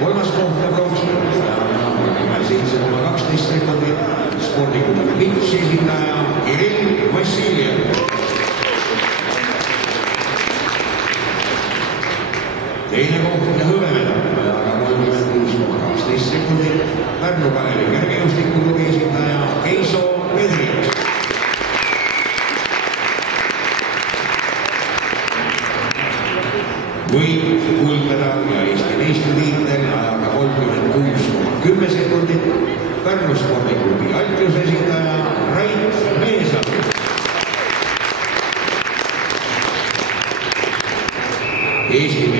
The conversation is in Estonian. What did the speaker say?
kolmas koht ja pronks 7,12 sekundit. Spordiklubi Pits esindaja Kirill Vassiljev. Teine koht ja hõbemedal ajaga 36,12 sekundit. Pärnu Kalevi kergejõustikuklubi esindaja Keiso Pedriks. Võit, kuldmedal ja Eesti meistritiitel ajaga 36,10 sekundit. Pärnu spordiklubi Altius esindaja Rait Meesal. Eesti